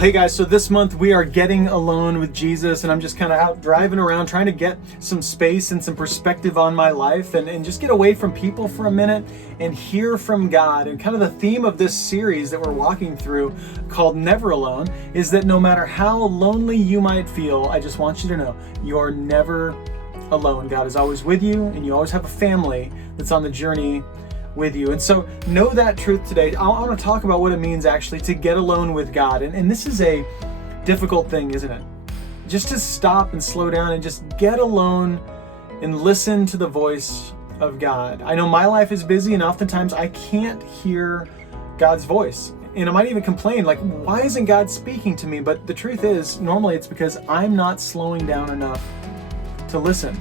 Well, hey guys, so this month we are getting alone with Jesus, and I'm just kind of out driving around trying to get some space and some perspective on my life and just get away from people for a minute and hear from God. And kind of the theme of this series that we're walking through, called Never Alone, is that no matter how lonely you might feel, I just want you to know you are never alone. God is always with you, and you always have a family that's on the journey with you. And so know that truth today. I want to talk about what it means actually to get alone with God. And this is a difficult thing, isn't it? Just to stop and slow down and just get alone and listen to the voice of God. I know my life is busy, and oftentimes I can't hear God's voice. And I might even complain, like, why isn't God speaking to me? But the truth is, normally it's because I'm not slowing down enough to listen.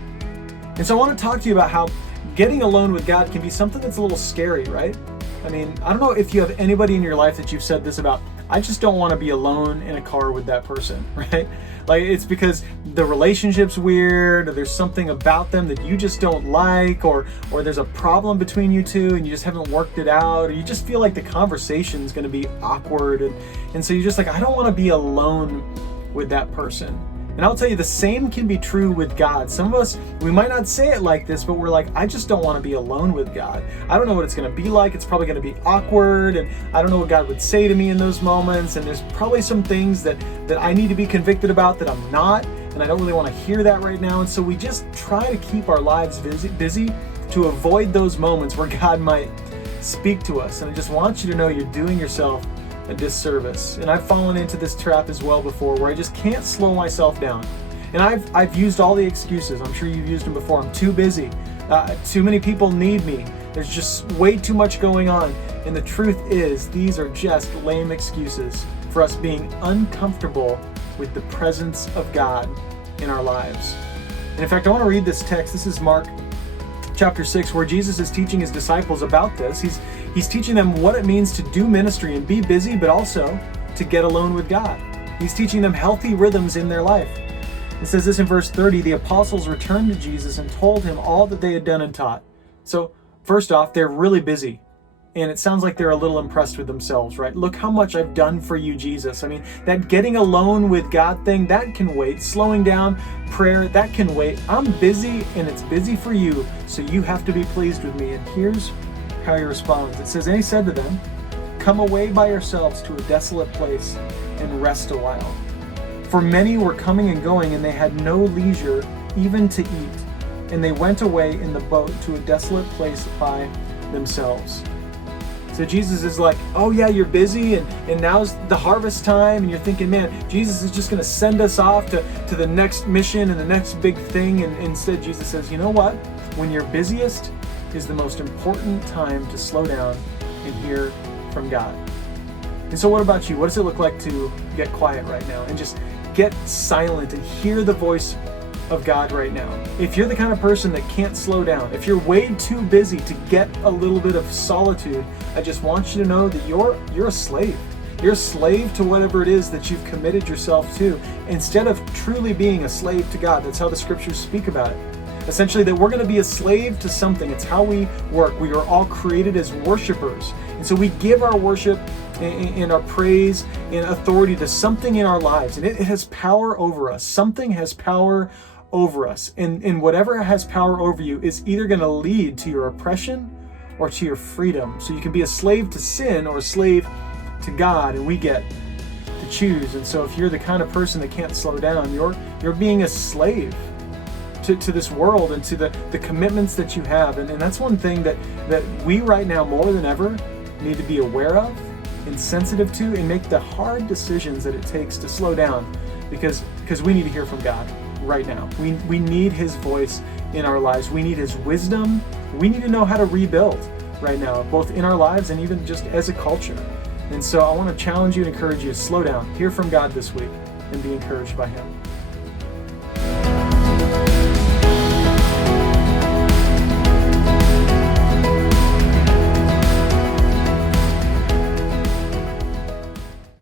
And so I want to talk to you about how getting alone with God can be something that's a little scary, right? I mean, I don't know if you have anybody in your life that you've said this about. I just don't want to be alone in a car with that person, right? Like, it's because the relationship's weird, or there's something about them that you just don't like, or there's a problem between you two and you just haven't worked it out, or you just feel like the conversation's going to be awkward, and so you're just like, I don't want to be alone with that person. And I'll tell you, the same can be true with God. Some of us, we might not say it like this, but we're like, I just don't want to be alone with God. I don't know what it's going to be like. It's probably going to be awkward, and I don't know what God would say to me in those moments. And there's probably some things that I need to be convicted about that I'm not, and I don't really want to hear that right now. And so we just try to keep our lives busy to avoid those moments where God might speak to us. And I just want you to know you're doing yourself a disservice. And I've fallen into this trap as well before, where I just can't slow myself down. And I've used all the excuses. I'm sure you've used them before. I'm too busy. Too many people need me. There's just way too much going on. And the truth is, these are just lame excuses for us being uncomfortable with the presence of God in our lives. And in fact, I want to read this text. This is Mark chapter 6, where Jesus is teaching his disciples about this. He's teaching them what it means to do ministry and be busy, but also to get alone with God. He's teaching them healthy rhythms in their life. It says this in verse 30, the apostles returned to Jesus and told him all that they had done and taught. So first off, they're really busy. And it sounds like they're a little impressed with themselves, right? Look how much I've done for you, Jesus. I mean, that getting alone with God thing, that can wait. Slowing down, prayer, that can wait. I'm busy, and it's busy for you, so you have to be pleased with me. And here's how he responds. It says, and he said to them, come away by yourselves to a desolate place and rest a while. For many were coming and going, and they had no leisure even to eat. And they went away in the boat to a desolate place by themselves. So Jesus is like, oh yeah, you're busy, and now's the harvest time, and you're thinking, man, Jesus is just going to send us off to the next mission and the next big thing. And instead Jesus says, you know what? When you're busiest is the most important time to slow down and hear from God. And so what about you? What does it look like to get quiet right now and just get silent and hear the voice of God right now? If you're the kind of person that can't slow down, if you're way too busy to get a little bit of solitude, I just want you to know that you're a slave. You're a slave to whatever it is that you've committed yourself to, instead of truly being a slave to God. That's how the scriptures speak about it. Essentially, that we're going to be a slave to something. It's how we work. We are all created as worshipers. And so we give our worship and our praise and authority to something in our lives. And it has power over us. Something has power over us. And whatever has power over you is either going to lead to your oppression or to your freedom. So you can be a slave to sin or a slave to God, and we get to choose. And so if you're the kind of person that can't slow down, you're being a slave to this world and to the commitments that you have. And that's one thing that we right now more than ever need to be aware of and sensitive to, and make the hard decisions that it takes to slow down, because we need to hear from God right now. We need his voice in our lives. We need his wisdom. We need to know how to rebuild right now, both in our lives and even just as a culture. And so I want to challenge you and encourage you to slow down, hear from God this week, and be encouraged by him.